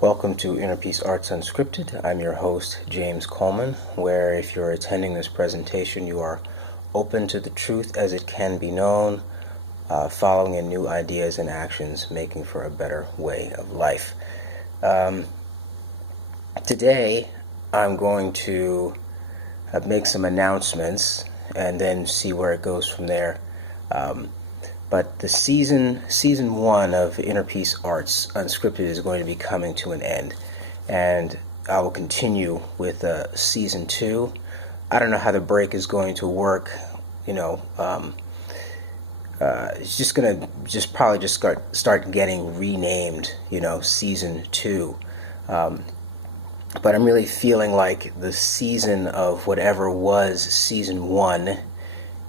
Welcome to Inner Peace Arts Unscripted. I'm your host, James Coleman, where if you're attending this presentation, you are open to the truth as it can be known, following in new ideas and actions, making for a better way of life. Today, I'm going to make some announcements and then see where it goes from there. But the season one of Inner Peace Arts Unscripted is going to be coming to an end, and I will continue with season 2. I don't know how the break is going to work. It's just gonna probably start getting renamed. Season 2. But I'm really feeling like the season of whatever was season 1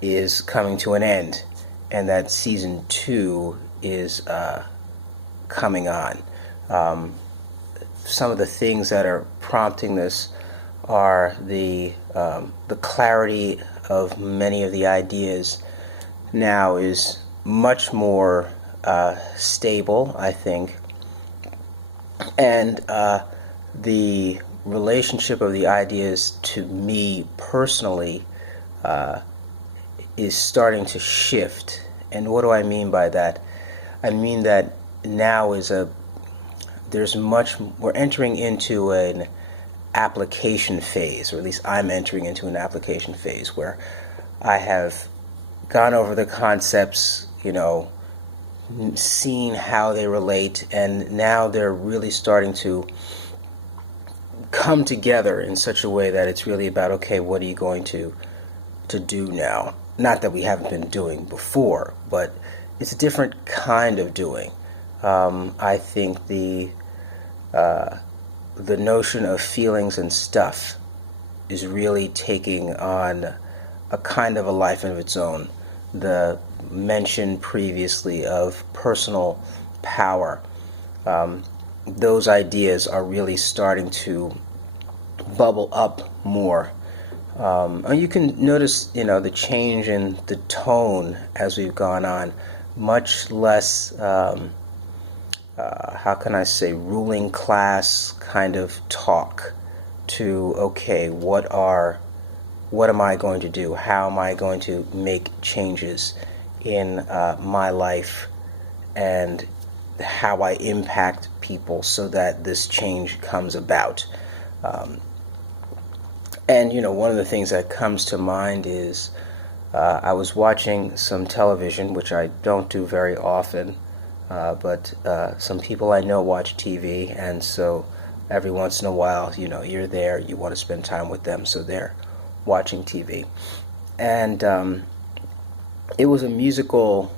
is coming to an end, and that season 2 is coming on. Some of the things that are prompting this are the clarity of many of the ideas now is much more stable, I think, and the relationship of the ideas to me personally is starting to shift. And what do I mean by that? I mean that now we're entering into an application phase, or at least I'm entering into an application phase where I have gone over the concepts, seen how they relate, and now they're really starting to come together in such a way that it's really about, okay, what are you going to do now? Not that we haven't been doing before, but it's a different kind of doing. I think the notion of feelings and stuff is really taking on a kind of a life of its own. The mention previously of personal power, those ideas are really starting to bubble up more. You can notice, the change in the tone as we've gone on. Much less, how can I say, ruling class kind of talk to, okay, what am I going to do? How am I going to make changes in my life and how I impact people so that this change comes about? And, one of the things that comes to mind is I was watching some television, which I don't do very often, but some people I know watch TV, and so every once in a while, you're there, you want to spend time with them, so they're watching TV. And it was a musical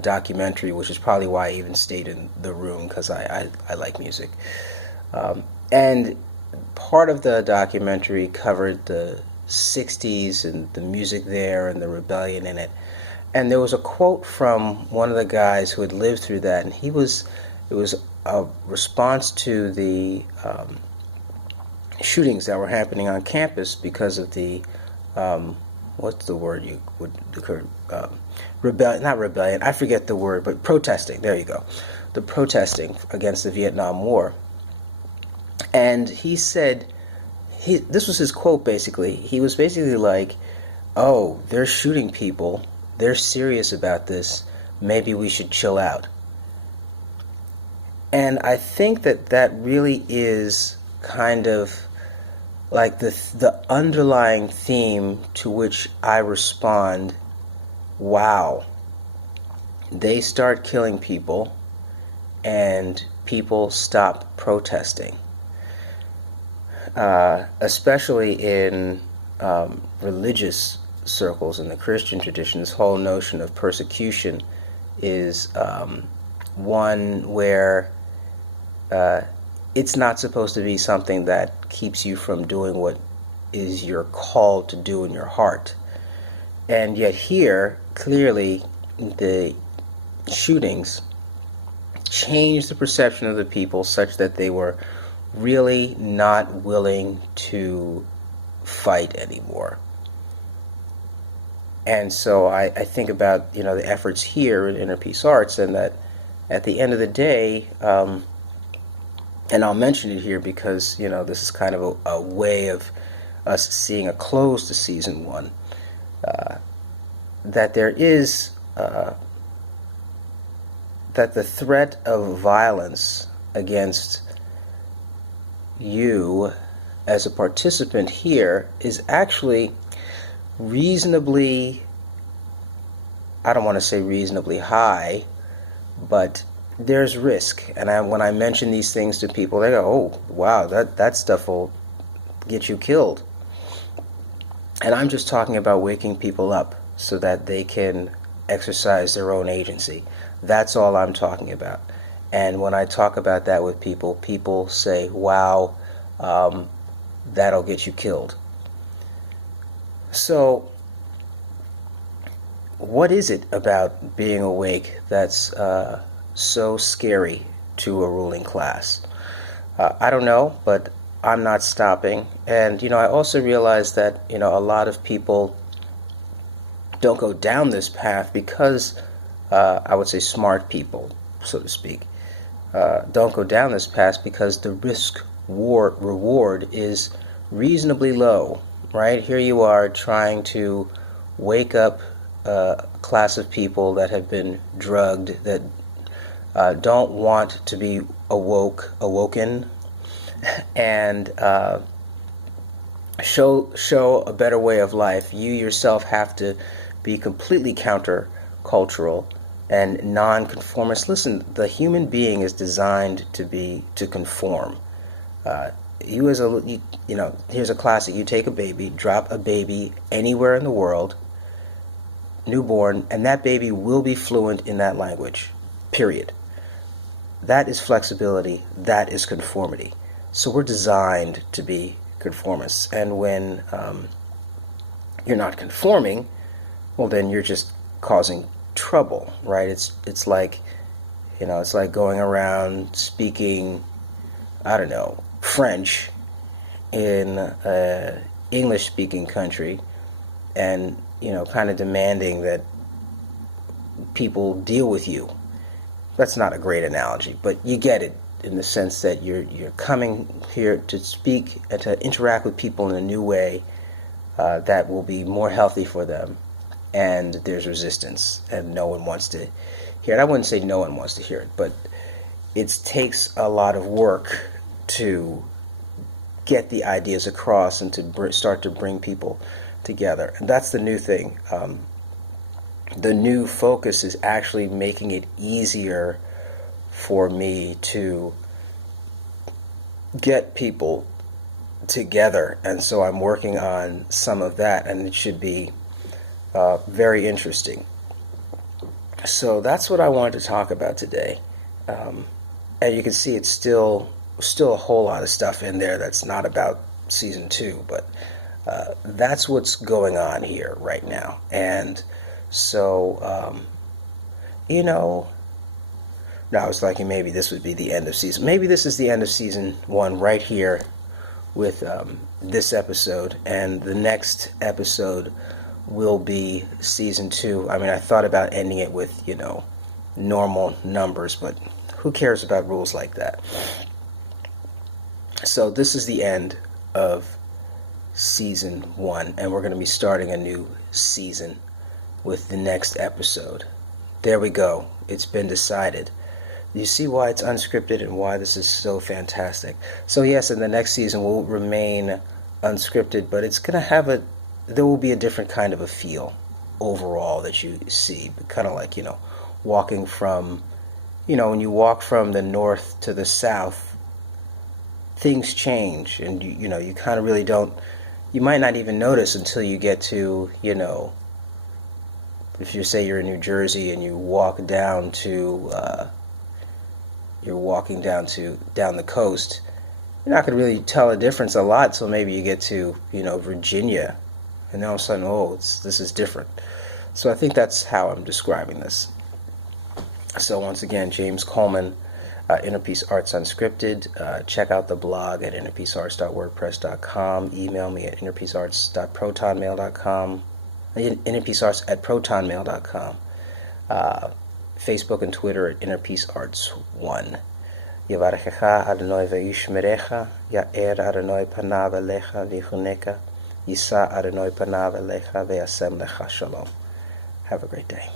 documentary, which is probably why I even stayed in the room, because I like music. And part of the documentary covered the 60s and the music there and the rebellion in it. And there was a quote from one of the guys who had lived through that, and it was a response to the shootings that were happening on campus because of the what's the word you would occur? Not rebellion, I forget the word, but protesting. There you go. The protesting against the Vietnam War. And he said, this was his quote basically. He was basically like, oh, they're shooting people. They're serious about this. Maybe we should chill out. And I think that really is kind of like the underlying theme to which I respond, wow, they start killing people and people stop protesting. Especially in religious circles in the Christian tradition, this whole notion of persecution is one where it's not supposed to be something that keeps you from doing what is your call to do in your heart. And yet here, clearly, the shootings changed the perception of the people such that they were really not willing to fight anymore. And so I think about, the efforts here in Inner Peace Arts, and that at the end of the day, And I'll mention it here because, this is kind of a way of us seeing a close to season one. That there is, that the threat of violence against you as a participant here is actually reasonably, I don't want to say reasonably high, but there's risk. And when I mention these things to people, they go, oh, wow, that stuff will get you killed. And I'm just talking about waking people up so that they can exercise their own agency. That's all I'm talking about. And when I talk about that with people, people say, wow, that'll get you killed. So what is it about being awake that's so scary to a ruling class? I don't know, but I'm not stopping. And, I also realize that, a lot of people don't go down this path because, I would say smart people, so to speak, don't go down this path because the reward is reasonably low, right? Here you are trying to wake up a class of people that have been drugged, that don't want to be awoken, and show a better way of life. You yourself have to be completely countercultural and nonconformist. Listen, the human being is designed to conform. Here's a classic. You take a baby, drop a baby anywhere in the world, newborn, and that baby will be fluent in that language, period. That is flexibility. That is conformity. So we're designed to be conformists. And when you're not conforming, well, then you're just causing trouble, right? It's like, it's like going around speaking, I don't know, French in an English-speaking country, and kind of demanding that people deal with you. That's not a great analogy, but you get it in the sense that you're coming here to speak and to interact with people in a new way that will be more healthy for them, and there's resistance, and no one wants to hear it. I wouldn't say no one wants to hear it, but it takes a lot of work to get the ideas across and to start to bring people together. And that's the new thing. The new focus is actually making it easier for me to get people together, and so I'm working on some of that, and it should be very interesting. So that's what I wanted to talk about today. And you can see it's still a whole lot of stuff in there that's not about season 2, but that's what's going on here right now. And so, now I was thinking maybe this would be the end of season. Maybe this is the end of season 1 right here with this episode, and the next episode will be season 2. I mean, I thought about ending it with, normal numbers, but who cares about rules like that? So this is the end of season 1, and we're going to be starting a new season with the next episode. There we go. It's been decided. You see why it's unscripted and why this is so fantastic. So yes, in the next season will remain unscripted, but it's going to there will be a different kind of a feel overall that you see. Kind of like, walking from, when you walk from the north to the south, things change, and you kind of really don't, you might not even notice until you get to, if you say you're in New Jersey and you walk down to, down the coast, you're not going to really tell a difference a lot till maybe you get to, Virginia, and then all of a sudden, this is different. So I think that's how I'm describing this. So once again, James Coleman, Inner Peace Arts Unscripted. Check out the blog at innerpeacearts.wordpress.com. Email me at innerpeacearts.protonmail.com. innerpeacearts@protonmail.com. Facebook and Twitter at innerpeacearts1. Yivarechecha Adonai ve'yishmerecha, Ya'er Adonai panav elecha v'yichuneka, Yisa Adonai panav elecha ve'asem lecha shalom. Have a great day.